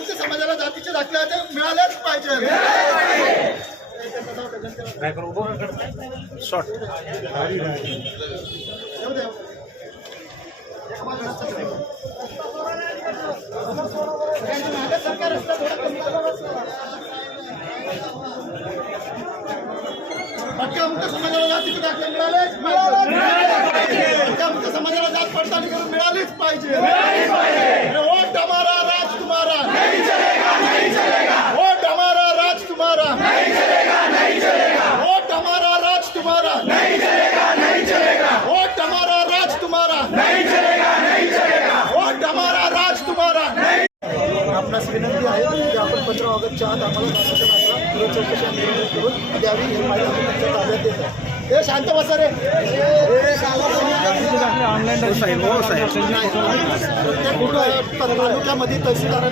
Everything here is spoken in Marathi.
आमच्या समाजाला जातीचे दाखले ते मिळालेच पाहिजे. सरकार रस्ता थोडा कमी आमच्या समाजाला जातीचे दाखले मिळालेच पाहिजे. आमच्या समाजाला जात पडताळणी करून मिळालीच पाहिजे. वोट हमारा राज तुम्हारा नहीं चलेगा, नहीं चलेगा. वोट हमारा राज तुम्हारा नहीं चलेगा, नहीं चलेगा. वोट हमारा राज तुम्हारा नहीं चलेगा, नहीं चलेगा. वोट हमारा राज तुम्हारा नहीं चलेगा, नहीं चलेगा. वोट हमारा राज तुम्हारा नहीं. आपणास विनंती आहे की आपण 15 ऑगस्टच्या आत आम्हाला चौकशी आंदोलन करून द्यावी. हे माहिती आपण त्यांच्या ताब्यात देत आहे. हे शांत बसा रे. तालुक्यामध्ये तहसीलदार